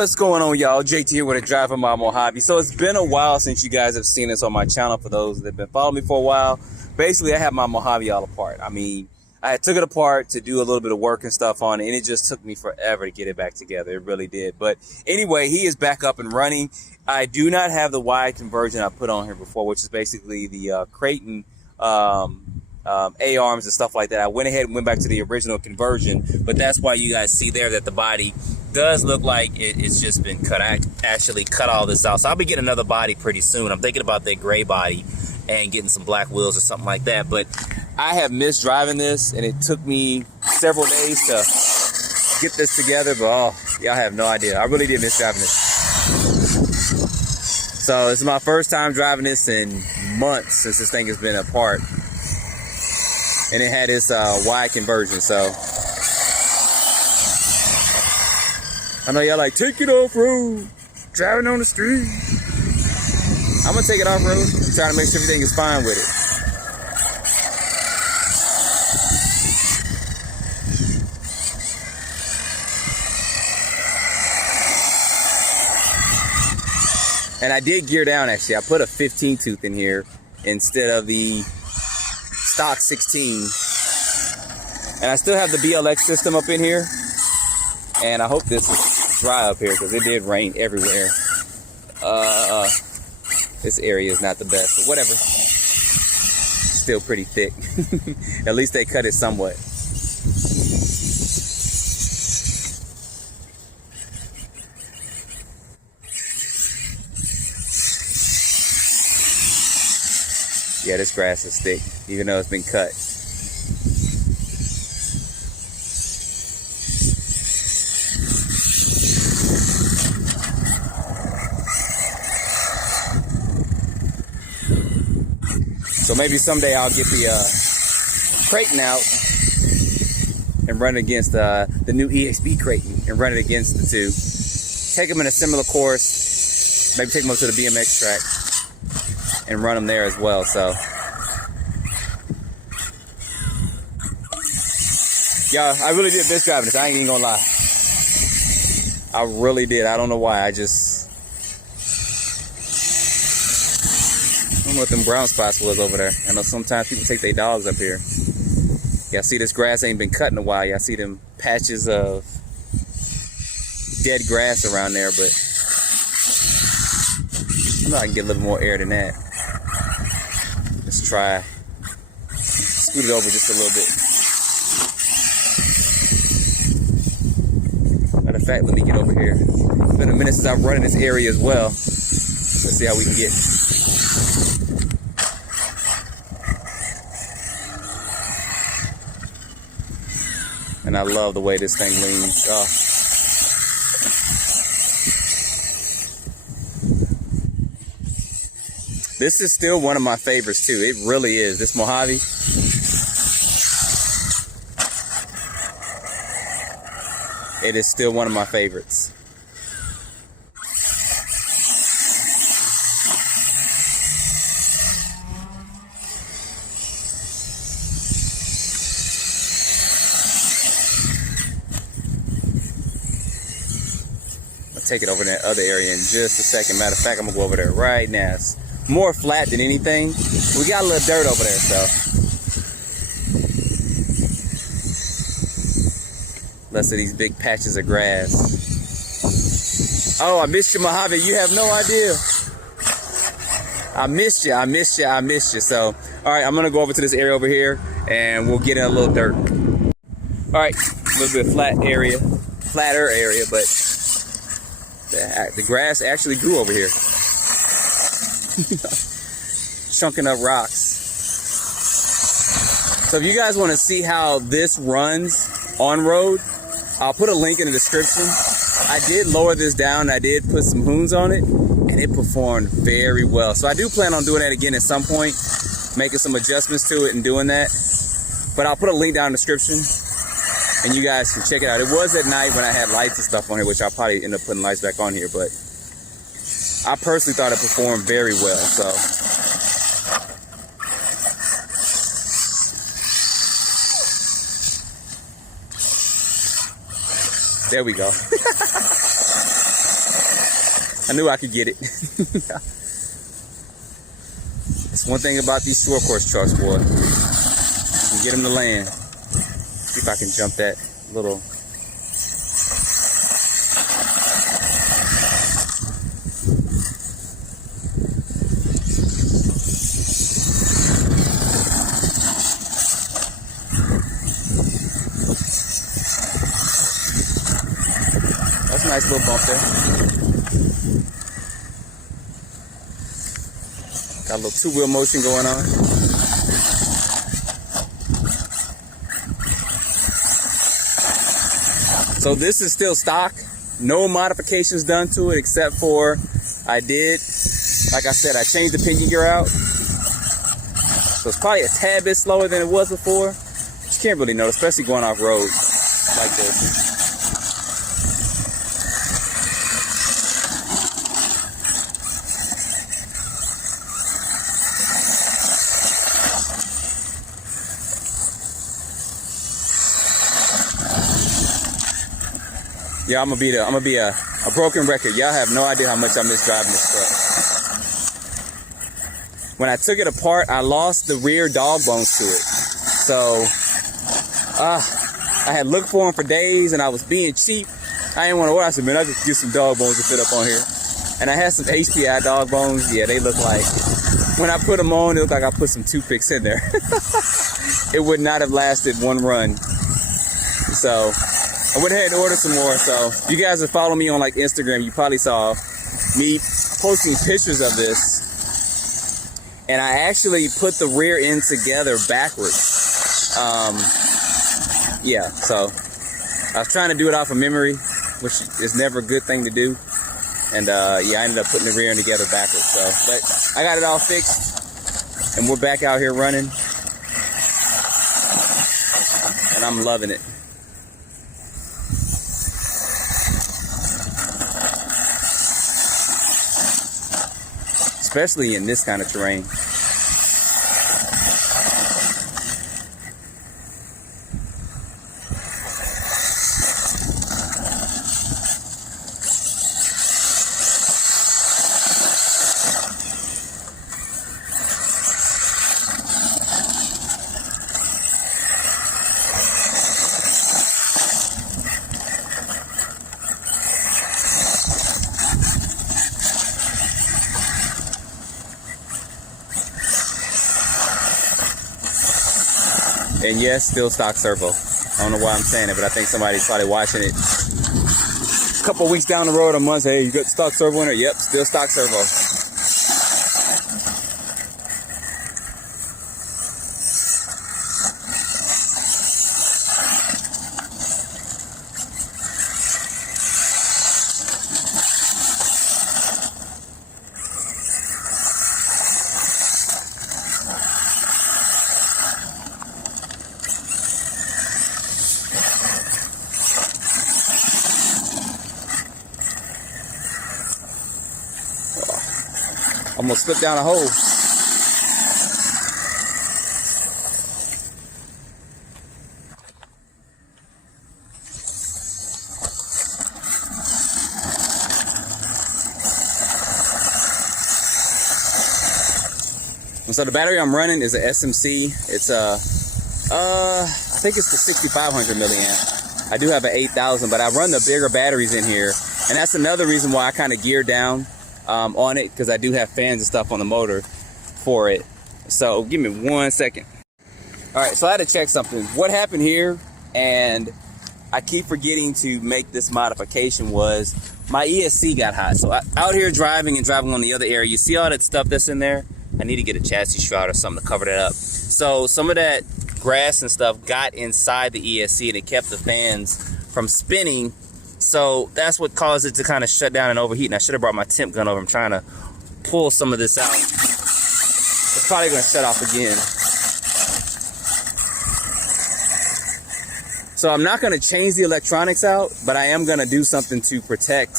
What's going on, y'all? JT here with a drive from Arrma Mojave. So it's been a while since you guys have seen this on my channel. For those that have been following me for a while, basically I have my Mojave all apart. I mean, I took it apart to do a little bit of work and stuff on it, and it just took me forever to get it back together. It really did. But anyway, he is back up and running. I do not have the wide conversion I put on here before, which is basically the Creighton A-arms and stuff like that. I went ahead and went back to the original conversion, but that's why you guys see there that the body does look like it's just been cut. I actually cut all this out, so I'll be getting another body pretty soon. I'm thinking about that gray body and getting some black wheels or something like that. But I have missed driving this, and it took me several days to get this together. But oh, y'all have no idea. I really did miss driving this. So this is my first time driving this in months since this thing has been apart. And it had this wide conversion, so I know y'all like, take it off-road, driving on the street. I'm gonna take it off-road. I'm trying to make sure everything is fine with it. And I did gear down, actually. I put a 15 tooth in here instead of the stock 16. And I still have the BLX system up in here. And I hope this is dry up here because it did rain everywhere. This area is not the best, but whatever. Still pretty thick. At least they cut it somewhat. Yeah, this grass is thick, even though it's been cut. So maybe someday I'll get the Creighton out and run it against the new EXP Creighton and run it against the two. Take them in a similar course, maybe take them up to the BMX track and run them there as well. So yeah, I really did miss driving this. I ain't even gonna lie. I really did. I don't know why. I don't know what them brown spots was over there. I know sometimes people take their dogs up here. Y'all see this grass ain't been cut in a while. Y'all see them patches of dead grass around there, but I know I can get a little more air than that. Let's try scoot it over just a little bit. Matter of fact, let me get over here. It's been a minute since I've run in this area as well. Let's see how we can get. And I love the way this thing leans. Oh. This is still one of my favorites too. It really is. This Mojave. It is still one of my favorites. Take it over in that other area in just a second. Matter of fact, I'm gonna go over there right now. It's more flat than anything. We got a little dirt over there, so less of these big patches of grass. Oh, I missed you, Mojave. You have no idea. I missed you. So, all right, I'm gonna go over to this area over here, and we'll get in a little dirt. All right, a little bit of flatter area, but the grass actually grew over here. Chunking up rocks. So if you guys want to see how this runs on road, I'll put a link in the description. I did lower this down. I did put some hoons on it, and it performed very well. So I do plan on doing that again at some point, making some adjustments to it and doing that. But I'll put a link down in the description, and you guys can check it out. It was at night when I had lights and stuff on here, which I'll probably end up putting lights back on here, but I personally thought it performed very well. So there we go. I knew I could get it. It's one thing about these short course trucks, boy. You can get them to land. See if I can jump that little. That's a nice little bump there. Got a little two-wheel motion going on. So this is still stock. No modifications done to it except for like I said, I changed the pinky gear out. So it's probably a tad bit slower than it was before. You can't really know, especially going off roads like this. Yeah, I'm gonna be a broken record. Y'all have no idea how much I miss driving this truck. When I took it apart, I lost the rear dog bones to it. So, I had looked for them for days, and I was being cheap. I didn't want to order. I said, man, I'll just get some dog bones to fit up on here. And I had some HPI dog bones. Yeah, they look like, when I put them on, it looked like I put some toothpicks in there. It would not have lasted one run. So I went ahead and ordered some more. So you guys that follow me on like Instagram, you probably saw me posting pictures of this. And I actually put the rear end together backwards. Yeah, so I was trying to do it off of memory, which is never a good thing to do. And yeah, I ended up putting the rear end together backwards. So, but I got it all fixed, and we're back out here running, and I'm loving it. Especially in this kind of terrain. And yes, still stock servo. I don't know why I'm saying it, but I think somebody's probably watching it a couple weeks down the road, a month. Hey, you got stock servo in it? Yep, still stock servo. Almost slipped down a hole. And so the battery I'm running is a SMC. It's I think it's the 6500 milliamp. I do have an 8000, but I run the bigger batteries in here, and that's another reason why I kind of geared down on it, because I do have fans and stuff on the motor for it. So give me 1 second. All right, so I had to check something. What happened here, and I keep forgetting to make this modification, was my ESC got hot. So out here driving on the other area, you see all that stuff that's in there? I need to get a chassis shroud or something to cover that up. So some of that grass and stuff got inside the ESC, and it kept the fans from spinning. So that's what caused it to kind of shut down and overheat. And I should have brought my temp gun over. I'm trying to pull some of this out. It's probably going to shut off again. So I'm not going to change the electronics out, but I am going to do something to protect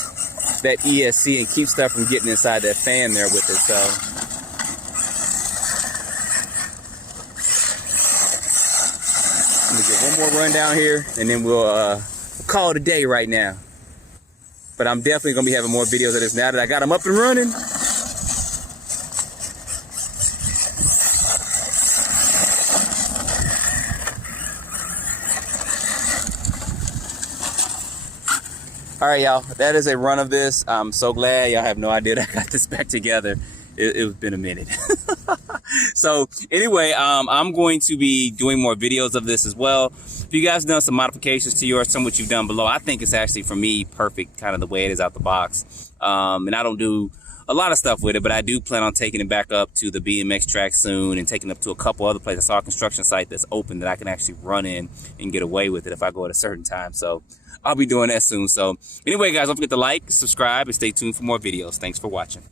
that ESC and keep stuff from getting inside that fan there with it. So let me get one more run down here, and then we'll call it a day right now. But I'm definitely going to be having more videos of this now that I got them up and running. All right, y'all, that is a run of this. I'm so glad. Y'all have no idea that I got this back together. It's been a minute. So anyway, I'm going to be doing more videos of this as well. If you guys done some modifications to yours, some what you've done below, I think it's actually, for me, perfect, kind of the way it is out the box. And I don't do a lot of stuff with it, but I do plan on taking it back up to the BMX track soon and taking it up to a couple other places. I saw a construction site that's open that I can actually run in and get away with it if I go at a certain time. So I'll be doing that soon. So anyway, guys, don't forget to like, subscribe, and stay tuned for more videos. Thanks for watching.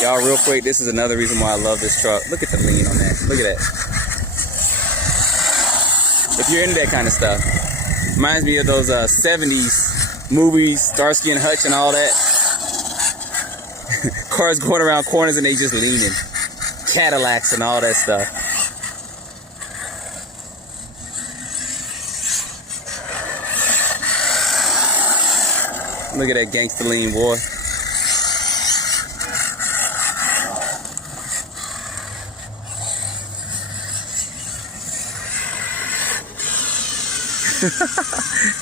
Y'all, real quick, this is another reason why I love this truck. Look at the lean on that. Look at that. If you're into that kind of stuff, reminds me of those 70s movies, Starsky and Hutch and all that. Cars going around corners and they just leaning. Cadillacs and all that stuff. Look at that gangster lean, boy.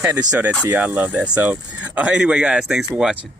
Had to show that to you. I love that. So anyway, guys, thanks for watching.